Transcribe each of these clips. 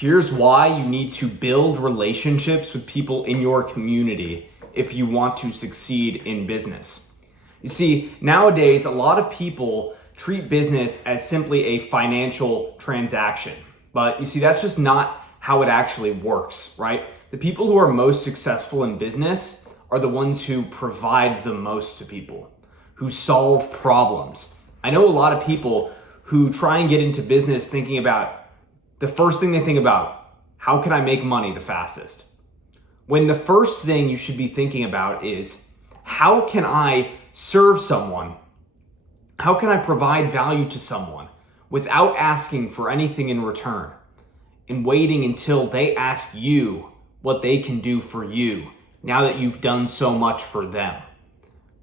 Here's why you need to build relationships with people in your community if you want to succeed in business. You see, nowadays, a lot of people treat business as simply a financial transaction. But you see, that's just not how it actually works, right? The people who are most successful in business are the ones who provide the most to people, who solve problems. I know a lot of people who try and get into business thinking about the first thing they think about, how can I make money the fastest? When the first thing you should be thinking about is, how can I serve someone? How can I provide value to someone without asking for anything in return and waiting until they ask you what they can do for you now that you've done so much for them,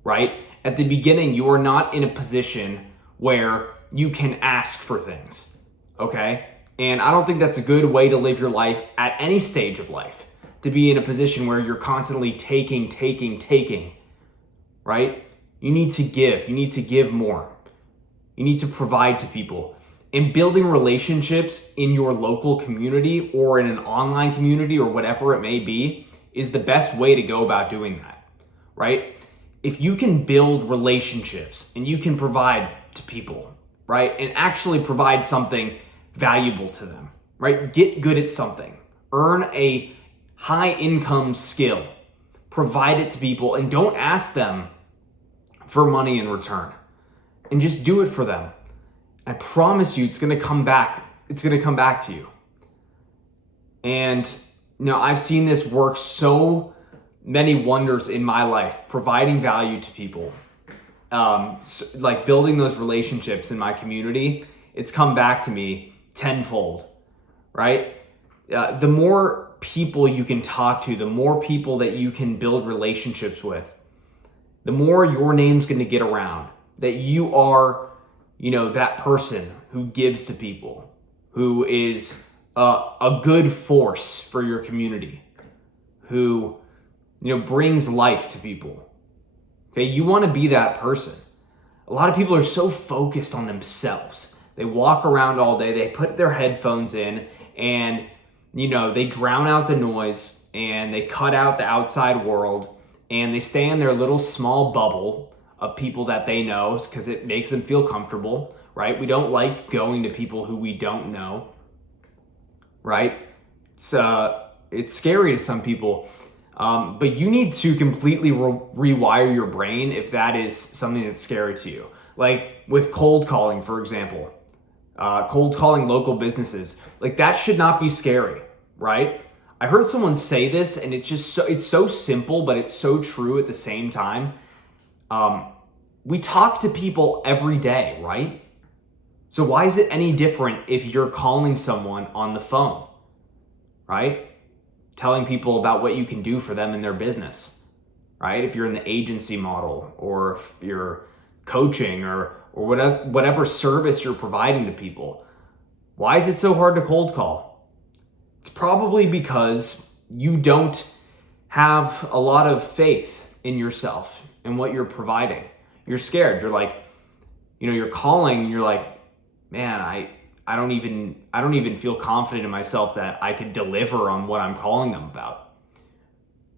right? At the beginning, you are not in a position where you can ask for things, okay? And I don't think that's a good way to live your life at any stage of life, to be in a position where you're constantly taking, right? You need to give. You need to give more. You need to provide to people. And building relationships in your local community or in an online community or whatever it may be is the best way to go about doing that, right? If you can build relationships and you can provide to people, right, and actually provide something valuable to them, right? Get good at something, earn a high income skill, provide it to people, and don't ask them for money in return, and just do it for them. I promise you, it's going to come back. It's going to come back to you. And I've seen this work so many wonders in my life, providing value to people, like building those relationships in my community. It's come back to me tenfold, right? The more people you can talk to, the more people that you can build relationships with, the more your name's going to get around, that you are, that person who gives to people, who is a good force for your community, who, brings life to people. Okay, you want to be that person. A lot of people are so focused on themselves. They walk around all day, they put their headphones in, and they drown out the noise and they cut out the outside world, and they stay in their little small bubble of people that they know because it makes them feel comfortable, right? We don't like going to people who we don't know, right? It's scary to some people, but you need to completely rewire your brain if that is something that's scary to you. Like with cold calling, for example. Cold calling local businesses, like that should not be scary, right? I heard someone say this, and it's so simple, but it's so true at the same time. We talk to people every day, right? So why is it any different if you're calling someone on the phone, right? Telling people about what you can do for them in their business, right? If you're in the agency model, or if you're coaching, or whatever service you're providing to people. Why is it so hard to cold call? It's probably because you don't have a lot of faith in yourself and what you're providing. You're scared. You're like, you're calling and you're like, man, I don't even feel confident in myself that I could deliver on what I'm calling them about.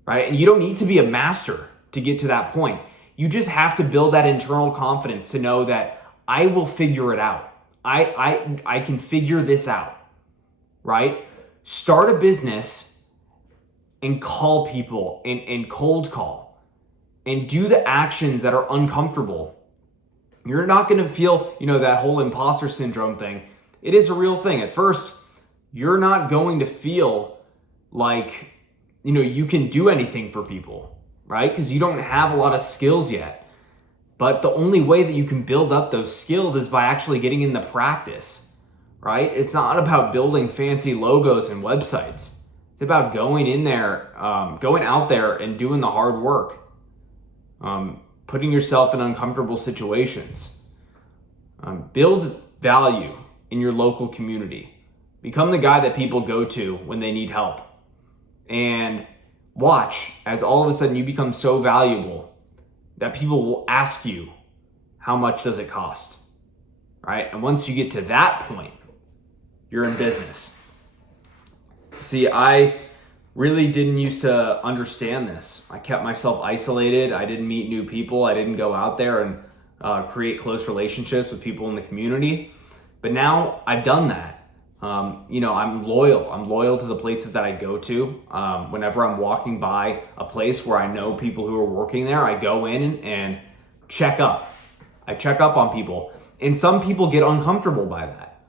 Right? And you don't need to be a master to get to that point. You just have to build that internal confidence to know that I will figure it out. I can figure this out, right? Start a business and call people and cold call and do the actions that are uncomfortable. You're not going to feel, that whole imposter syndrome thing. It is a real thing. At first, you're not going to feel like, you can do anything for people, right? Because you don't have a lot of skills yet. But the only way that you can build up those skills is by actually getting in the practice, right? It's not about building fancy logos and websites. It's about going out there and doing the hard work, putting yourself in uncomfortable situations. Build value in your local community. Become the guy that people go to when they need help. And watch as all of a sudden you become so valuable that people will ask you, how much does it cost? Right? And once you get to that point, you're in business. See, I really didn't used to understand this. I kept myself isolated. I didn't meet new people. I didn't go out there and create close relationships with people in the community. But now I've done that. I'm loyal. I'm loyal to the places that I go to. Whenever I'm walking by a place where I know people who are working there, I go in and check up. I check up on people. And some people get uncomfortable by that,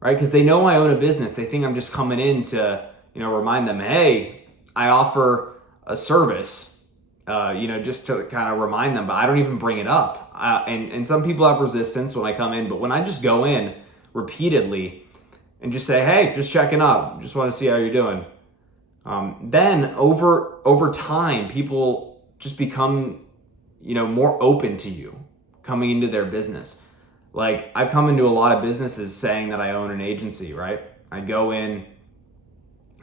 right? Because they know I own a business. They think I'm just coming in to, remind them, hey, I offer a service, just to kind of remind them, but I don't even bring it up. And some people have resistance when I come in, but when I just go in repeatedly and just say, hey, just checking up, just want to see how you're doing. Then over time, people just become, more open to you coming into their business. Like, I've come into a lot of businesses saying that I own an agency, right? I go in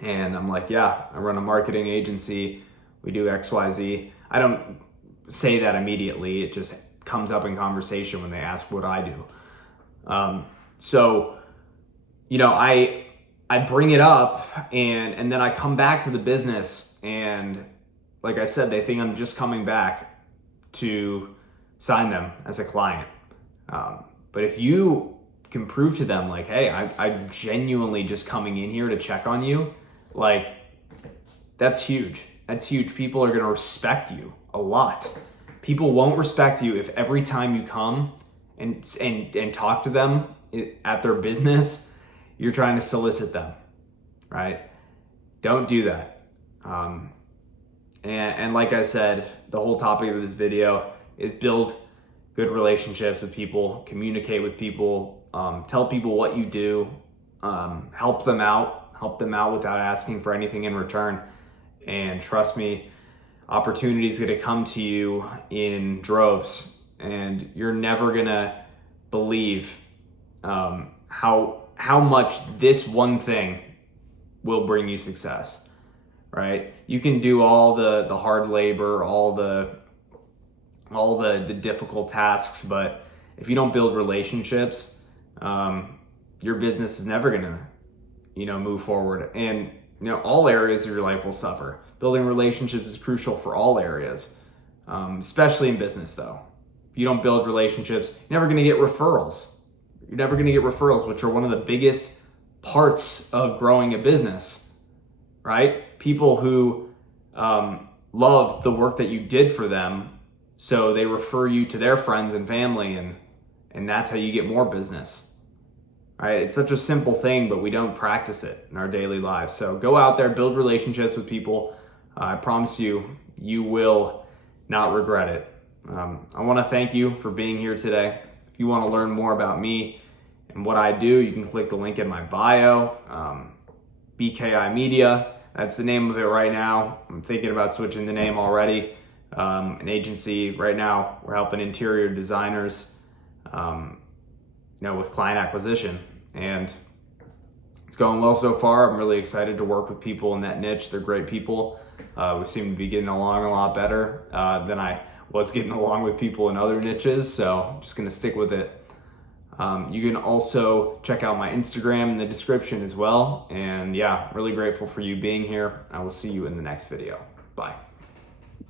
and I'm like, yeah, I run a marketing agency. We do XYZ. I don't say that immediately. It just comes up in conversation when they ask what I do. I bring it up and then I come back to the business, and like I said, they think I'm just coming back to sign them as a client. But if you can prove to them, like, hey, I'm genuinely just coming in here to check on you, like, that's huge. That's huge. People are going to respect you a lot. People won't respect you if every time you come and talk to them at their business, you're trying to solicit them, right? Don't do that. And like I said, the whole topic of this video is build good relationships with people, communicate with people, tell people what you do, help them out without asking for anything in return. And trust me, opportunity is going to come to you in droves, and you're never going to believe how much this one thing will bring you success, right? You can do all the hard labor, all the difficult tasks, but if you don't build relationships, your business is never gonna, move forward. And all areas of your life will suffer. Building relationships is crucial for all areas, especially in business though. If you don't build relationships, you're never gonna get referrals. You're never gonna get referrals, which are one of the biggest parts of growing a business, right? People who love the work that you did for them, so they refer you to their friends and family, and that's how you get more business. Right? It's such a simple thing, but we don't practice it in our daily lives. So go out there, build relationships with people. I promise you, you will not regret it. I want to thank you for being here today. If you want to learn more about me and what I do, you can click the link in my bio, BKI Media. That's the name of it right now. I'm thinking about switching the name already. An agency right now, we're helping interior designers, with client acquisition, and it's going well so far. I'm really excited to work with people in that niche. They're great people. We seem to be getting along a lot better than I was getting along with people in other niches, so I'm just gonna stick with it. You can also check out my Instagram in the description as well. And yeah, really grateful for you being here. I will see you in the next video. Bye.